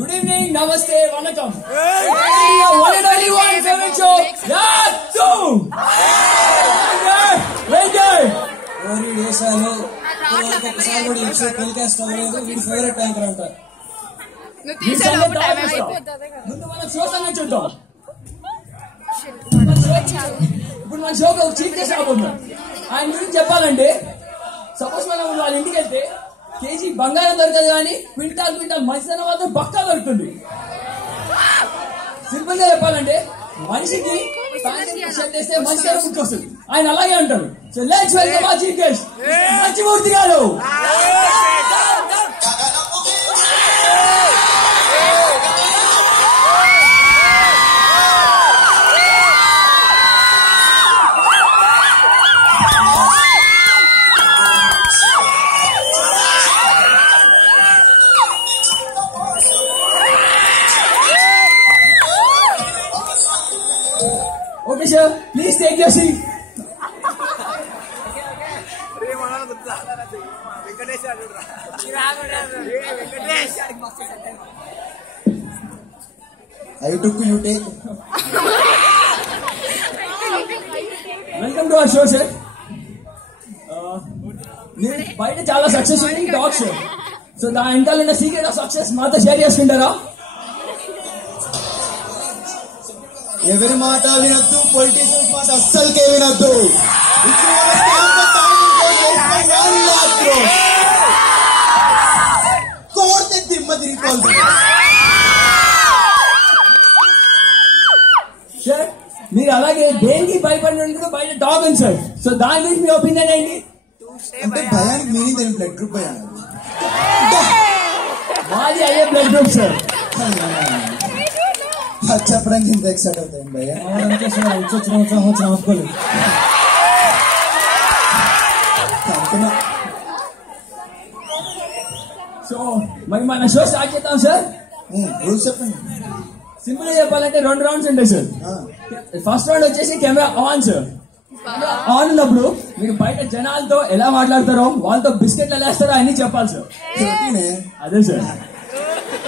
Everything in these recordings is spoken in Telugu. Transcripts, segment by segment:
Good evening, namaste, vanakkam. One and only one favorite show, Yatsu. Very good. Every day, salo. ఒకసారి కూడా ఈ షో టెలికాస్ట్ అవ్వలేదు. వీడి ఫేవరెట్ యాంకర్ అంట. ముందు మన షో సంగతి చూద్దాం. ఇప్పుడు మన షోకి ఒక చీఫ్ గెస్ట్ రాబోతున్నాం. ఆయన గురించి చెప్పాలంటే సపోజ్ మనం వాళ్ళ ఇంటికి వెళ్తే కేజీ బంగారం దొరకదు కానీ క్వింటాల్ మంచిదనం మాత్రం పక్కా దొరుకుతుంది. సింపుల్ గా చెప్పాలంటే మనిషికి షర్ట్ వేస్తే మంచిదనం పుట్టుకొస్తుంది. ఆయన అలాగే అంటారు. So let's welcome our chief guest Manchimurthy గారు. Okay, sir. Please take your seat. I took you take. Welcome to our show, sir. మీరు బయట చాలా సక్సెస్ ఉంది టాక్ షో. సో దాని వెనకాల ఉన్న సీక్రెట్ ఆఫ్ సక్సెస్ మాతో షేర్ చేసుకుంటారా? ఎవరి మాట వినద్దు, పొలిటీషియన్స్ మాట అస్సలకే వినద్దు. కోర్తే దిమ్మ తిరిగిపోతుంది. సార్ మీరు అలాగే దేనికి భయపడినందుకు బయట టాక్ ఉంది సార్. సో దాని గురించి మీ ఒపీనియన్ ఏంటి? అంటే భయానికి మీనింగ్ తెలియదు. బ్లడ్ గ్రూప్ భయా మాది అయ్యే బ్లడ్ గ్రూప్ సార్. చెప్పడానికి ఇంత ఎక్సైట్ అవుతాయండి భయ్యా. ఆపుకోలేదు. సో మరి మన షో స్టార్ట్ చేద్దాం సార్. రూల్స్ చెప్పండి. సింపుల్ గా చెప్పాలంటే 2 రౌండ్స్ ఉంటాయి సార్. ఫస్ట్ రౌండ్ వచ్చేసి కెమెరా ఆన్ సార్. ఆన్ ఉన్నప్పుడు మీరు బయట జనాలతో ఎలా మాట్లాడతారో, వాళ్ళతో బిస్కెట్లు ఎలా వేస్తారో అన్ని చెప్పాలి సార్. అదే సార్.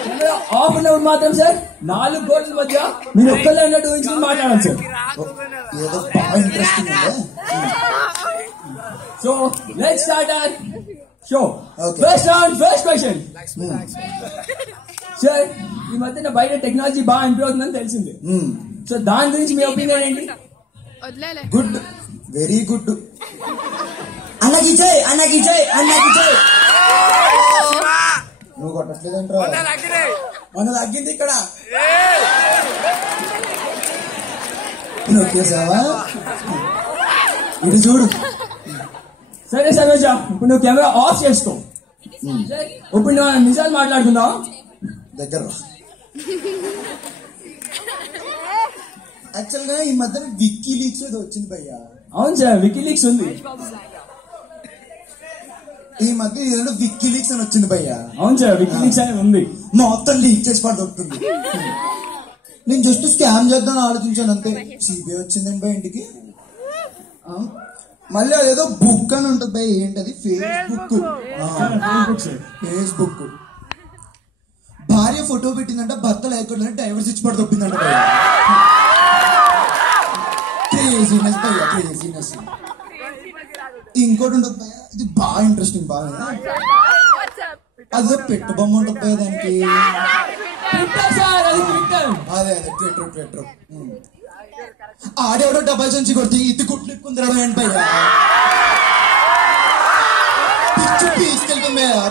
కెమెరా ఆఫ్ ఉన్నప్పుడు మాత్రం సార్ 4 గోడల మధ్య మీరు ఒక్కళ్ళే ఉన్నట్టు ఊహించుకుని మాట్లాడాలి సార్. ఏదో బాగా ఇంట్రెస్టింగ్ ఉందా? So let's start our show. First round, first question. Sir ఈ మధ్యన బయట టెక్నాలజీ బాగా ఇంప్రూవ్ అవుతుందని తెలిసింది. సో దాని గురించి మీ ఒపీనియన్ ఏంటి? Good, very good. అన్నకి జై, అన్నకి జై, అన్నకి జై. నువ్వు కొట్టట్లేదంటారా? మన తగ్గింది ఇక్కడ. నొక్కేసావా? ఇది చూడు. సరే సరోజ, ఇప్పుడు నువ్వు కెమెరా ఆఫ్ చేసుకో. ఇప్పుడు నువ్వు నిజాలు మాట్లాడుతున్నావు. దగ్గర యాక్చువల్ గా ఈ మధ్య విక్కీ లీక్స్ ఏదో వచ్చింది భయ్యా. అవును సార్, వికీలీక్స్ ఉంది. ఈ మధ్య ఏదో విక్కీ లీక్స్ అని వచ్చింది భయ్యా. అవును సార్, వికీలీక్స్ అనేది ఉంది. మొత్తం లీక్ చేసి పడుతుంది. నేను జస్ట్ స్కామ్ చేద్దాం ఆలోచించాను అంతే. సిబిఐ వచ్చిందండి భయ ఇంటికి. మళ్ళీ అదేదో బుక్ అని ఉంటుంది భయ. ఏంటది? ఫేస్బుక్. భార్య ఫోటో పెట్టిందంట, భర్త లేకుండా డైవర్స్ ఇచ్చి పడి తప్పిందంట భయ. క్రేజీనెస్ భయ, క్రేజీనెస్. ఇంకోటి ఉంటుంది భయ, ఇది బాగా ఇంట్రెస్టింగ్. బాగా అదే పెట్టు బొమ్మ ఉంటుంది భయ దానికి. అదే అదే ట్విట్టర్. ఆడెవడో డబ్బా సంచి కొడితే ఇది కుట్లిప్పుకుందడం ఏంటి భయ.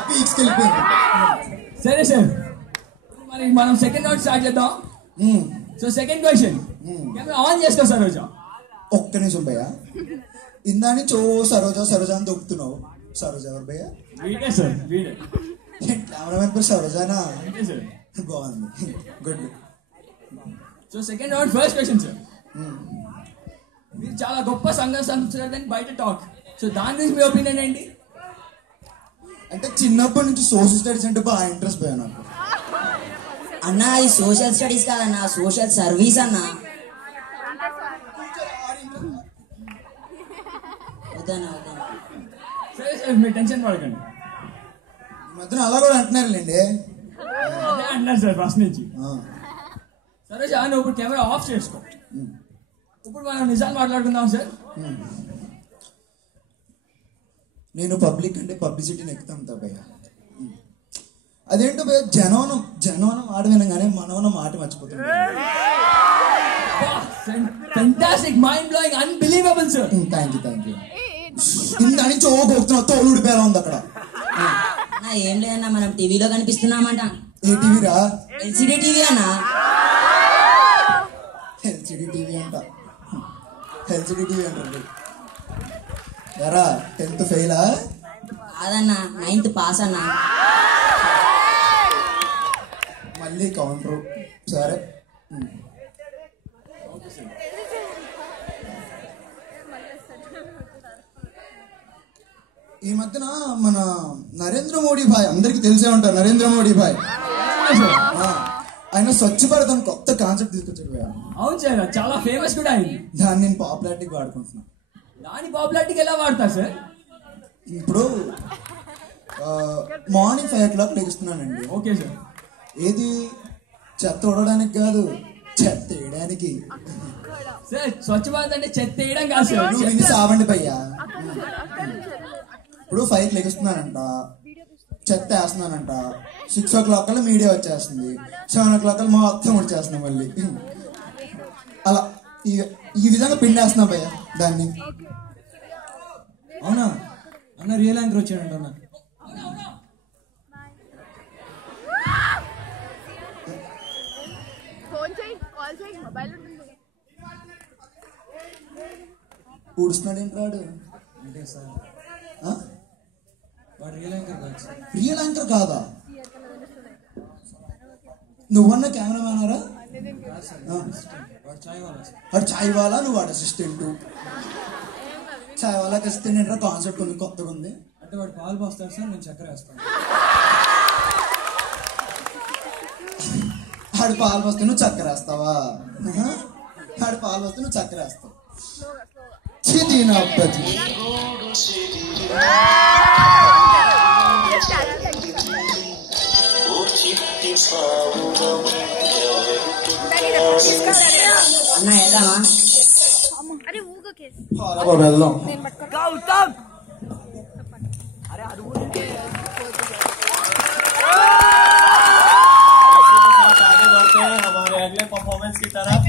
పీక్స్కెళ్ళిపోయింది. సరే సార్, మరి మనం సెకండ్ రౌండ్ స్టార్ట్ చేద్దాం. So second question, camera on చేసుకో సరోజ. ఒక్క నిమిషం భయ్యా. ఇందా నుంచి సరోజ అని దొక్కుతున్నావు. సరోజ ఎవరు భయ్యా? వీడే సార్, వీడే. కెమెరామెన్ పేరు సరోజానా? సార్ బాగుంది, good. So second round, first question sir. మీరు చాలా గొప్ప సంఘం బయట టాక్. సో దాని గురించి మీ ఒపీనియన్ ఏంటి? అంటే చిన్నప్పటి నుంచి సోషల్ స్టడీస్ అంటే బాగా ఇంట్రెస్ట్ పోయా నాకు. అన్న ఈ సోషల్ స్టడీస్ కాదన్న, సోషల్ సర్వీస్ అన్న. సరే సార్, మీరు టెన్షన్ పడకండి. మధ్యన అలా కూడా అంటున్నారులేండి. అన్నారు సార్ ఫస్ట్ నుంచి. ఆ. సరోజ నువ్వు ఇప్పుడు కెమెరా ఆఫ్ చేసుకో. ఇప్పుడు మనం నిజాలు మాట్లాడుకుందాం సార్. నేను పబ్లిక్ అంటే పబ్లిసిటీని ఎక్కుతాం భయ్య. అదేంటో భయ్య, జనవనం ఆట వినగానే మనవనం ఆట మర్చిపోతుంది. Fantastic, mind blowing, unbelievable sir. Thank you. ఇందని చోకొడుతున్నా, తోలు ఉడిపోయేలా ఉంది అక్కడ. అన్నా ఏం లేదన్నా, మనం టీవీలో కనిపిస్తున్నామంట. ఏ టీవీరా? ఎల్సిడి టీవీ అన్నా. ఎల్సిడి టీవీ అంటారు. ఎరా 10th ఫెయిలా? కాదన్నా, 9th పాస్ అన్నా. మళ్ళీ కౌంటరు. సరే, ఈ మధ్యన మన నరేంద్ర మోడీ భాయ్, అందరికి తెలిసే ఉంటారు నరేంద్ర మోడీ భాయ్. ఆయన స్వచ్ఛ భారత్ అని కొత్త కాన్సెప్ట్ తీసుకొచ్చారు. అవును సార్, చాలా ఫేమస్ కూడా అయింది. దాన్ని నేను పాపులారిటీకి వాడుకుంటున్నాను. దాని పాపులారిటీకి ఎలా వాడతారు సార్? ఇప్పుడు మార్నింగ్ 5 o'clock లెగుస్తున్నానండి. Okay sir. ఏది చెత్త ఉడవడానికి కాదు, చెత్త వేయడానికి. సార్ స్వచ్ఛ భారత్ అంటే చెత్త వేయడం కాదు సార్. నువ్వు విని సావండి భయ్యా. ఇప్పుడు 5కి లెగుస్తున్నానంట, చెత్త వేస్తున్నానంట. 6 o'clock కల్లా మీడియా వచ్చేస్తుంది. 7 o'clock కల్లా మొత్తం వచ్చేస్తున్నాం మళ్ళీ. అలా ఈ విధంగా పిండేస్తున్నాం భయ్య దాన్ని. అవునా అన్న, రియల్ యాంకర్ వచ్చాడంట అన్న. ఊడుస్తున్నాడు ఏంటి రాడు? అంటే సార్ ఆ? వాడు రియల్ యాంకర్ కాదు సార్. రియల్ యాంకర్ కాదా? నువ్వన్న కెమెరామ్యానారా? కాదు సార్, వాడు చాయ్ వాళ్ళ సార్. వాడు చాయ్ వాలా, నువ్వు వాడు అసిస్టెంట్. చాయ్ వాళ్ళకి అసిస్టెంట్ ఏంట్రా? కాన్సెప్ట్ ఉంది, కొత్తగా ఉంది. అంటే వాడు పాలు పోస్తాడు సార్, నేను చక్కెర వేస్తాను. ఆడు పాలు వస్తే నువ్వు చక్కెర వేస్తావా? ఆడు పాలు వస్తే నువ్వు చక్కెర వేస్తావు. చిది నా అబ్బది. అన్నా వెళ్దామా? వెళ్దాం. हमारे अगले परफॉर्मेंस की तरफ